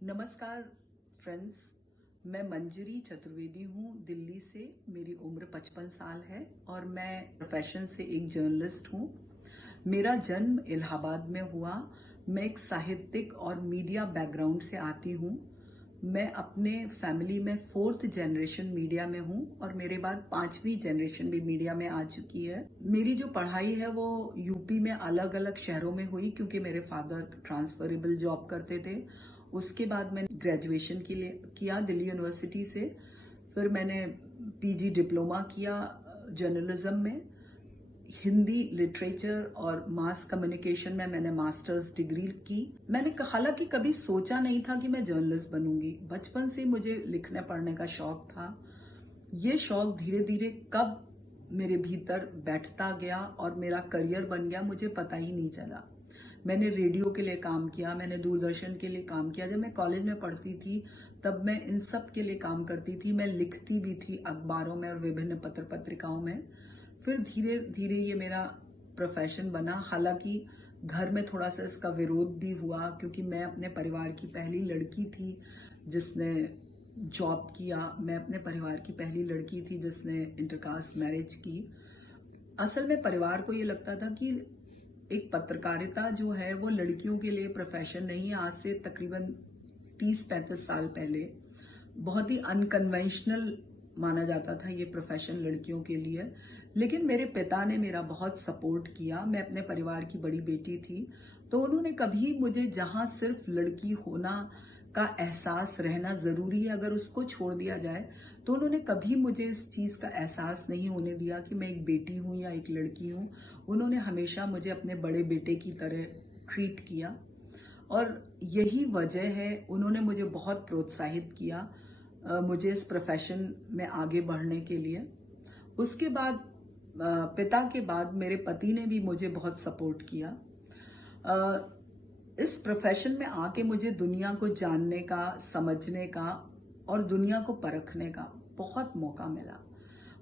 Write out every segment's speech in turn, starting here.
नमस्कार फ्रेंड्स, मैं मंजरी चतुर्वेदी हूँ दिल्ली से। मेरी उम्र 55 साल है और मैं प्रोफेशन से एक जर्नलिस्ट हूँ। मेरा जन्म इलाहाबाद में हुआ। मैं एक साहित्यिक और मीडिया बैकग्राउंड से आती हूँ। मैं अपने फैमिली में 4th जनरेशन मीडिया में हूँ और मेरे बाद 5वीं जनरेशन भी मीडिया में आ चुकी है। मेरी जो पढ़ाई है वो यूपी में अलग अलग शहरों में हुई क्योंकि मेरे फादर ट्रांसफरेबल जॉब करते थे। उसके बाद मैंने ग्रेजुएशन के लिए किया दिल्ली यूनिवर्सिटी से। फिर मैंने पीजी डिप्लोमा किया जर्नलिज्म में। हिंदी लिटरेचर और मास कम्युनिकेशन में मैंने मास्टर्स डिग्री की। मैंने हालांकि कभी सोचा नहीं था कि मैं जर्नलिस्ट बनूंगी। बचपन से मुझे लिखने पढ़ने का शौक था। ये शौक धीरे धीरे कब मेरे भीतर बैठता गया और मेरा करियर बन गया मुझे पता ही नहीं चला। मैंने रेडियो के लिए काम किया, मैंने दूरदर्शन के लिए काम किया। जब मैं कॉलेज में पढ़ती थी तब मैं इन सब के लिए काम करती थी। मैं लिखती भी थी अखबारों में और विभिन्न पत्र पत्रिकाओं में। फिर धीरे धीरे ये मेरा प्रोफेशन बना। हालांकि घर में थोड़ा सा इसका विरोध भी हुआ क्योंकि मैं अपने परिवार की पहली लड़की थी जिसने जॉब किया। मैं अपने परिवार की पहली लड़की थी जिसने इंटरकास्ट मैरिज की। असल में परिवार को ये लगता था कि एक पत्रकारिता जो है वो लड़कियों के लिए प्रोफेशन नहीं है। आज से तकरीबन 30-35 साल पहले बहुत ही अनकन्वेंशनल माना जाता था ये प्रोफेशन लड़कियों के लिए। लेकिन मेरे पिता ने मेरा बहुत सपोर्ट किया। मैं अपने परिवार की बड़ी बेटी थी तो उन्होंने कभी मुझे, जहां सिर्फ लड़की होना का एहसास रहना जरूरी है, अगर उसको छोड़ दिया जाए, तो उन्होंने कभी मुझे इस चीज का एहसास नहीं होने दिया कि मैं एक बेटी हूं या एक लड़की हूं। उन्होंने हमेशा मुझे अपने बड़े बेटे की तरह ट्रीट किया और यही वजह है उन्होंने मुझे बहुत प्रोत्साहित किया मुझे इस प्रोफेशन में आगे बढ़ने के लिए। उसके बाद पिता के बाद मेरे पति ने भी मुझे बहुत सपोर्ट किया। इस प्रोफेशन में आके मुझे दुनिया को जानने का, समझने का और दुनिया को परखने का बहुत मौका मिला।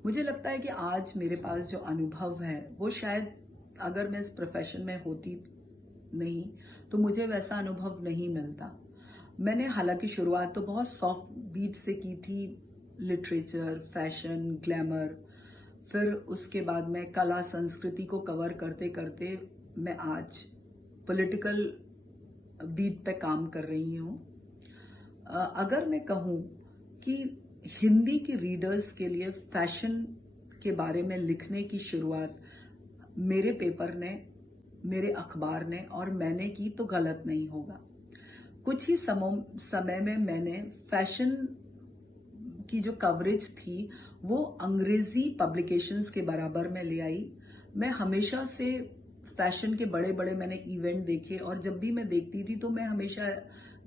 मुझे लगता है कि आज मेरे पास जो अनुभव है वो शायद अगर मैं इस प्रोफेशन में होती नहीं तो मुझे वैसा अनुभव नहीं मिलता। मैंने हालांकि शुरुआत तो बहुत सॉफ्ट बीट से की थी, लिटरेचर, फैशन, ग्लैमर। फिर उसके बाद मैं कला संस्कृति को कवर करते करते मैं आज पॉलिटिकल बीट पे काम कर रही हूँ। अगर मैं कहूँ कि हिंदी के रीडर्स के लिए फैशन के बारे में लिखने की शुरुआत मेरे पेपर ने, मेरे अखबार ने और मैंने की तो गलत नहीं होगा। कुछ ही समय में मैंने फैशन की जो कवरेज थी वो अंग्रेजी पब्लिकेशंस के बराबर में ले आई। मैं हमेशा से फैशन के बड़े बड़े मैंने इवेंट देखे और जब भी मैं देखती थी तो मैं हमेशा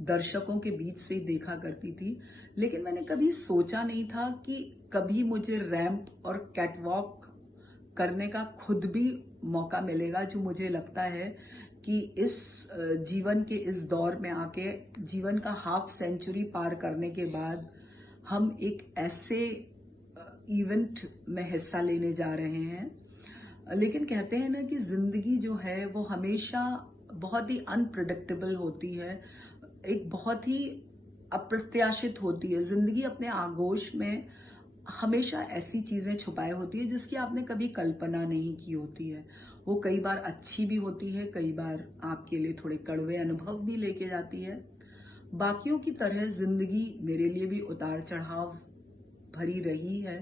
दर्शकों के बीच से ही देखा करती थी। लेकिन मैंने कभी सोचा नहीं था कि कभी मुझे रैंप और कैटवॉक करने का खुद भी मौका मिलेगा, जो मुझे लगता है कि इस जीवन के इस दौर में आके, जीवन का हाफ सेंचुरी पार करने के बाद हम एक ऐसे इवेंट में हिस्सा लेने जा रहे हैं। लेकिन कहते हैं ना कि जिंदगी जो है वो हमेशा बहुत ही अनप्रिडिक्टेबल होती है, एक बहुत ही अप्रत्याशित होती है। जिंदगी अपने आगोश में हमेशा ऐसी चीजें छुपाए होती है जिसकी आपने कभी कल्पना नहीं की होती है। वो कई बार अच्छी भी होती है, कई बार आपके लिए थोड़े कड़वे अनुभव भी लेके जाती है। बाकियों की तरह जिंदगी मेरे लिए भी उतार चढ़ाव भरी रही है।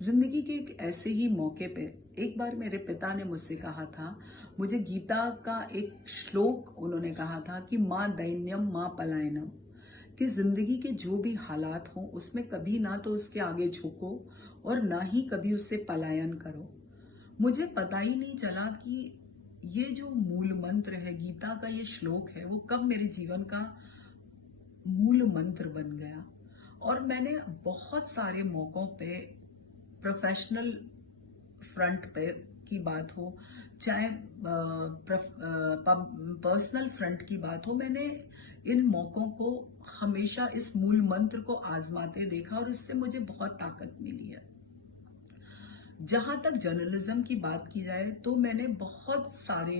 जिंदगी के एक ऐसे ही मौके पे एक बार मेरे पिता ने मुझसे कहा था, मुझे गीता का एक श्लोक उन्होंने कहा था कि माँ दैन्यम माँ पलायनम, कि जिंदगी के जो भी हालात हों उसमें कभी ना तो उसके आगे झुको और ना ही कभी उससे पलायन करो। मुझे पता ही नहीं चला कि ये जो मूल मंत्र है, गीता का ये श्लोक है, वो कब मेरे जीवन का मूल मंत्र बन गया। और मैंने बहुत सारे मौकों पे, प्रोफेशनल फ्रंट पे की बात हो, चाहे पर्सनल फ्रंट की बात हो, मैंने इन मौकों को हमेशा इस मूल मंत्र को आजमाते देखा और इससे मुझे बहुत ताकत मिली है। जहां तक जर्नलिज्म की बात की जाए तो मैंने बहुत सारे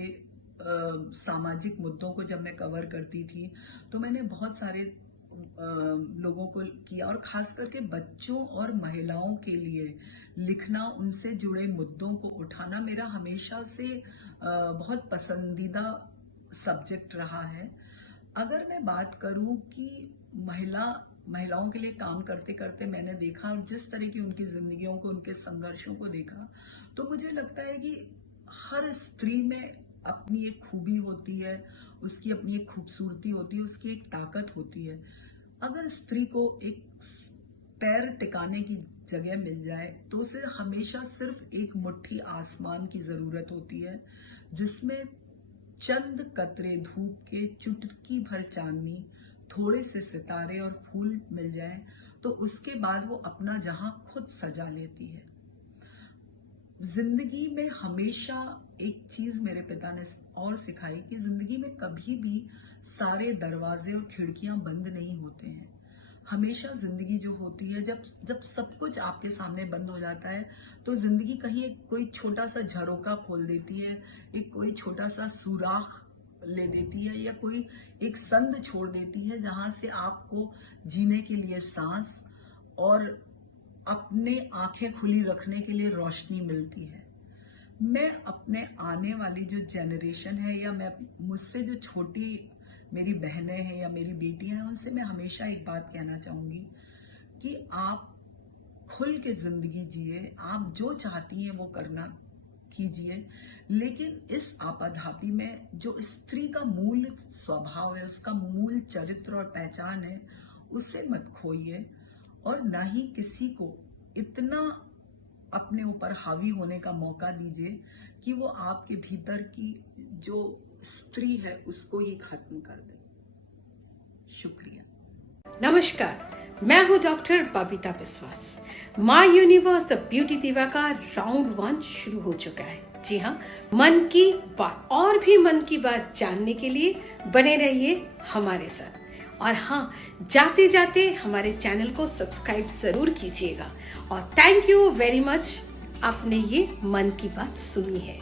सामाजिक मुद्दों को जब मैं कवर करती थी तो मैंने बहुत सारे लोगों को किया, और खास करके बच्चों और महिलाओं के लिए लिखना, उनसे जुड़े मुद्दों को उठाना मेरा हमेशा से बहुत पसंदीदा सब्जेक्ट रहा है। अगर मैं बात करूं कि महिलाओं के लिए काम करते करते मैंने देखा, और जिस तरह की उनकी जिंदगियों को, उनके संघर्षों को देखा, तो मुझे लगता है कि हर स्त्री में अपनी एक खूबी होती है, उसकी अपनी एक खूबसूरती होती है, उसकी एक ताकत होती है। अगर स्त्री को एक पैर टिकाने की जगह मिल जाए तो उसे हमेशा सिर्फ एक मुट्ठी आसमान की जरूरत होती है, जिसमें चंद कतरे धूप के, चुटकी भर चांदनी, थोड़े से सितारे और फूल मिल जाए, तो उसके बाद वो अपना जहां खुद सजा लेती है। जिंदगी में हमेशा एक चीज मेरे पिता ने और सिखाई कि जिंदगी में कभी भी सारे दरवाजे और खिड़कियां बंद नहीं होते हैं। हमेशा जिंदगी जो होती है, जब सब कुछ आपके सामने बंद हो जाता है, तो जिंदगी कहीं कोई छोटा सा झरोका खोल देती है, एक कोई छोटा सा सुराख ले देती है, या कोई एक संद छोड़ देती है, जहां से आपको जीने के लिए सांस और अपने आंखें खुली रखने के लिए रोशनी मिलती है। मैं अपने आने वाली जो जनरेशन है, या मैं मुझसे जो छोटी मेरी बहनें हैं या मेरी बेटियां हैं, उनसे मैं हमेशा एक बात कहना चाहूंगी कि आप खुल के जिंदगी जिए, आप जो चाहती हैं वो करना कीजिए, लेकिन इस आपाधापी में जो स्त्री का मूल स्वभाव है, उसका मूल चरित्र और पहचान है, उसे मत खोइए, और न ही किसी को इतना अपने ऊपर हावी होने का मौका दीजिए कि वो आपके भीतर की जो स्त्री है उसको ही खत्म कर दे। शुक्रिया। नमस्कार, मैं हूँ doctor Babita Biswas. My universe the beauty दिवा का राउंड 1 शुरू हो चुका है। जी हाँ, मन की बात और भी मन की बात जानने के लिए बने रहिए हमारे साथ। और हाँ, जाते जाते हमारे चैनल को सब्सक्राइब जरूर कीजिएगा। और थैंक यू वेरी मच, आपने ये मन की बात सुनी है।